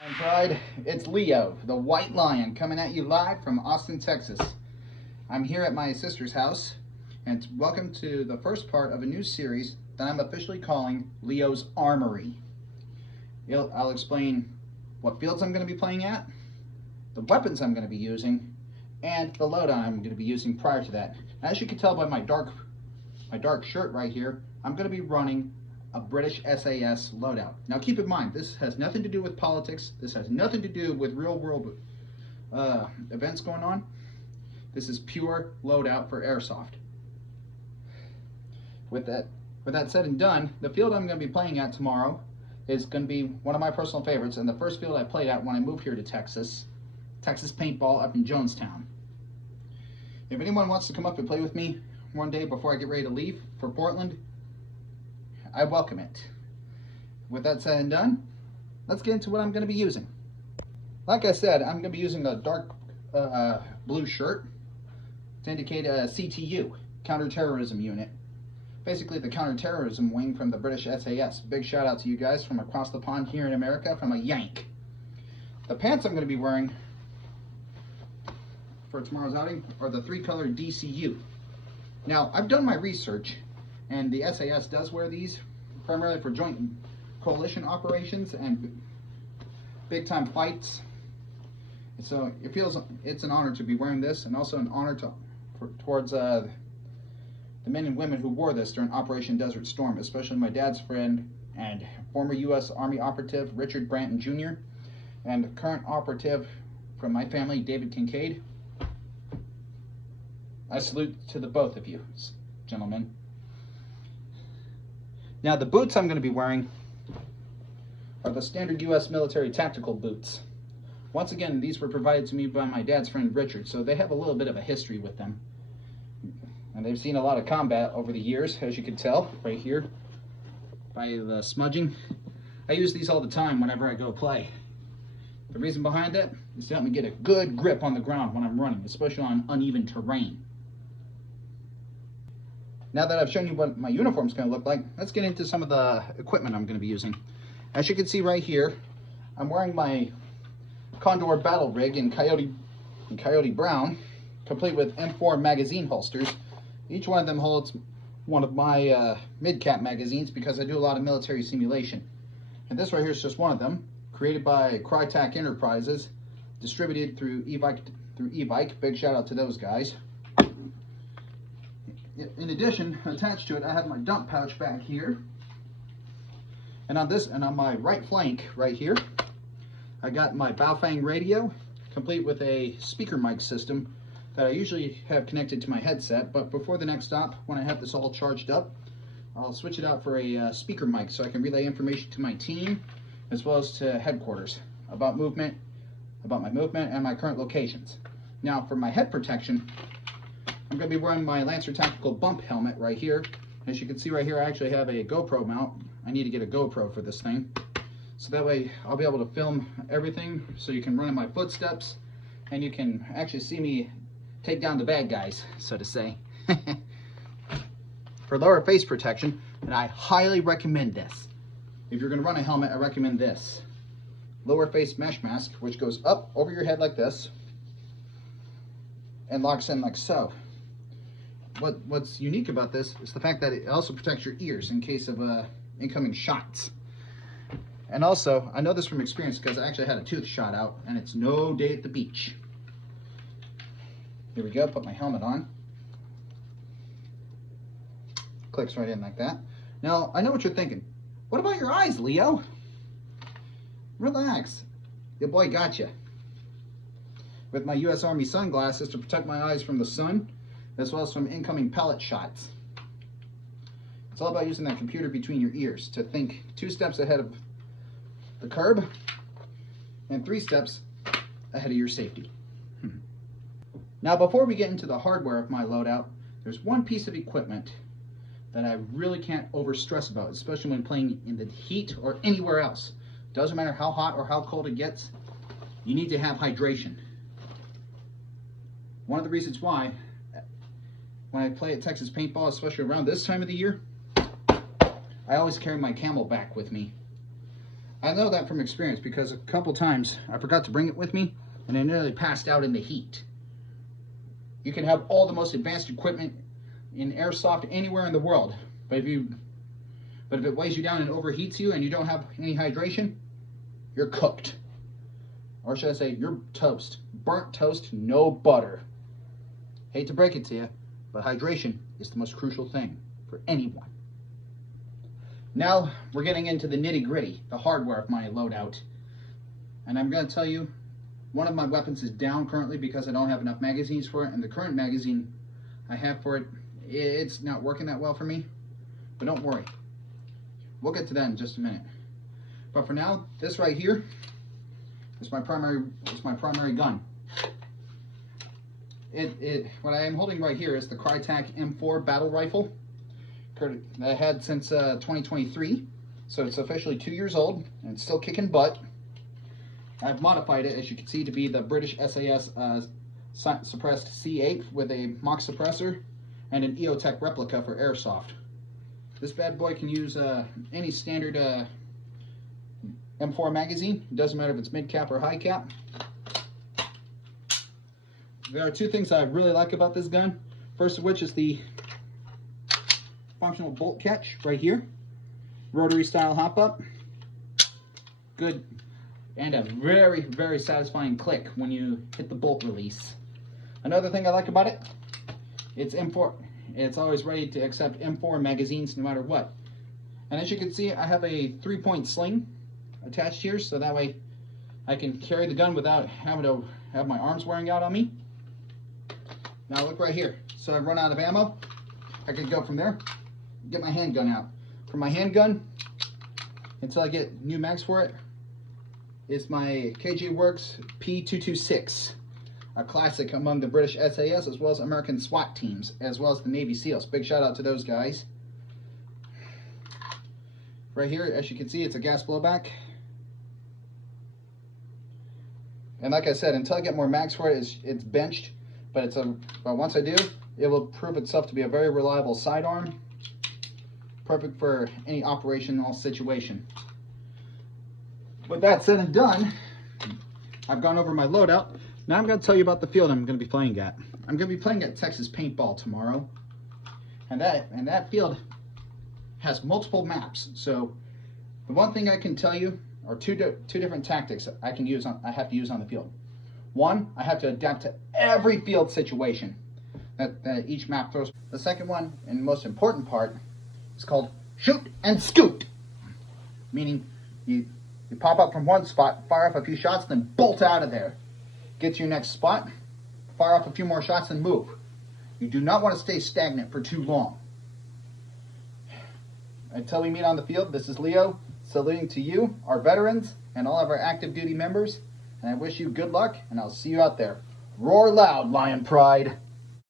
And Pride, it's Leo, the White Lion, coming at you live from Austin, Texas. I'm here at my sister's house, and welcome to the first part of a new series that I'm officially calling Leo's Armory. I'll explain what fields I'm going to be playing at, the weapons I'm going to be using, and the loadout I'm going to be using prior to that. As you can tell by my dark shirt right here, I'm going to be running a British SAS loadout. Now keep in mind, this has nothing to do with politics. This has nothing to do with real world events going on. This is pure loadout for airsoft. With that said and done, the field I'm going to be playing at tomorrow is going to be one of my personal favorites, and the first field I played at when I moved here to Texas Paintball up in Jonestown. If anyone wants to come up and play with me one day before I get ready to leave for Portland, I welcome it. With that said and done, let's get into what I'm going to be using. Like I said, I'm going to be using a dark blue shirt to indicate a CTU, counterterrorism unit. Basically the counterterrorism wing from the British SAS. Big shout out to you guys from across the pond here in America, from a Yank. The pants I'm going to be wearing for tomorrow's outing are the 3-color DCU. Now, I've done my research, and the SAS does wear these primarily for joint coalition operations and big-time fights. So it's an honor to be wearing this, and also an honor towards the men and women who wore this during Operation Desert Storm, especially my dad's friend and former U.S. Army operative Richard Branton Jr. and current operative from my family, David Kincaid. I salute to the both of you, gentlemen. Now, the boots I'm going to be wearing are the standard U.S. military tactical boots. Once again, these were provided to me by my dad's friend Richard, so they have a little bit of a history with them. And they've seen a lot of combat over the years, as you can tell right here by the smudging. I use these all the time whenever I go play. The reason behind that is to help me get a good grip on the ground when I'm running, especially on uneven terrain. Now that I've shown you what my uniform's going to look like, let's get into some of the equipment I'm going to be using. As you can see right here, I'm wearing my Condor battle rig in Coyote Brown, complete with M4 magazine holsters. Each one of them holds one of my mid-cap magazines because I do a lot of military simulation. And this right here is just one of them, created by Crytac Enterprises, distributed through Evike. Big shout out to those guys. In addition, attached to it, I have my dump pouch back here. And on my right flank right here, I got my Baofeng radio, complete with a speaker mic system that I usually have connected to my headset, but before the next stop, when I have this all charged up, I'll switch it out for a speaker mic so I can relay information to my team as well as to headquarters about my movement and my current locations. Now, for my head protection, I'm going to be wearing my Lancer Tactical Bump helmet right here. As you can see right here, I actually have a GoPro mount. I need to get a GoPro for this thing. So that way I'll be able to film everything so you can run in my footsteps and you can actually see me take down the bad guys, so to say. For lower face protection, and I highly recommend this. If you're going to run a helmet, I recommend this. Lower face mesh mask, which goes up over your head like this and locks in like so. What's unique about this is the fact that it also protects your ears in case of incoming shots. And also, I know this from experience because I actually had a tooth shot out, and it's no day at the beach. Here we go, put my helmet on. Clicks right in like that. Now, I know what you're thinking. What about your eyes, Leo? Relax. Your boy got you. With my U.S. Army sunglasses to protect my eyes from the sun, as well as from incoming pellet shots. It's all about using that computer between your ears to think 2 steps ahead of the curb and 3 steps ahead of your safety. Now, before we get into the hardware of my loadout, there's one piece of equipment that I really can't overstress about, especially when playing in the heat or anywhere else. Doesn't matter how hot or how cold it gets, you need to have hydration. One of the reasons why, when I play at Texas Paintball, especially around this time of the year, I always carry my Camelback with me. I know that from experience because a couple times I forgot to bring it with me and I nearly passed out in the heat. You can have all the most advanced equipment in airsoft anywhere in the world, but if it weighs you down and overheats you and you don't have any hydration, you're cooked. Or should I say, you're toast. Burnt toast, no butter. Hate to break it to you, but hydration is the most crucial thing for anyone. Now we're getting into the nitty-gritty, the hardware of my loadout. And I'm going to tell you, one of my weapons is down currently because I don't have enough magazines for it, and the current magazine I have for it, it's not working that well for me. But don't worry, we'll get to that in just a minute. But for now, this right here is my primary gun. What I am holding right here is the Crytac M4 battle rifle that I had since 2023. So it's officially 2 years old and it's still kicking butt. I've modified it, as you can see, to be the British SAS suppressed C8 with a mock suppressor and an EOTech replica for airsoft. This bad boy can use any standard M4 magazine. It doesn't matter if it's mid cap or high cap. There are two things I really like about this gun. First of which is the functional bolt catch right here. Rotary style hop up. Good. And a very, very satisfying click when you hit the bolt release. Another thing I like about it, it's M4. It's always ready to accept M4 magazines no matter what. And as you can see, I have a 3-point sling attached here, so that way I can carry the gun without having to have my arms wearing out on me. Now look right here. So I run out of ammo. I can go from there, get my handgun out. For my handgun, until I get new mags for it, is my KJ Works P226, a classic among the British SAS as well as American SWAT teams, as well as the Navy SEALs. Big shout out to those guys. Right here, as you can see, it's a gas blowback. And like I said, until I get more mags for it, it's benched. But once I do, it will prove itself to be a very reliable sidearm. Perfect for any operational situation. With that said and done, I've gone over my loadout. Now I'm going to tell you about the field I'm going to be playing at. I'm going to be playing at Texas Paintball tomorrow. And that field has multiple maps. So the one thing I can tell you are two different tactics I have to use on the field. One, I have to adapt to every field situation that each map throws. The second one, and most important part, is called shoot and scoot. Meaning you pop up from one spot, fire off a few shots, then bolt out of there. Get to your next spot, fire off a few more shots, and move. You do not want to stay stagnant for too long. Until we meet on the field, this is Leo, saluting to you, our veterans, and all of our active duty members. And I wish you good luck, and I'll see you out there. Roar loud, Lion Pride.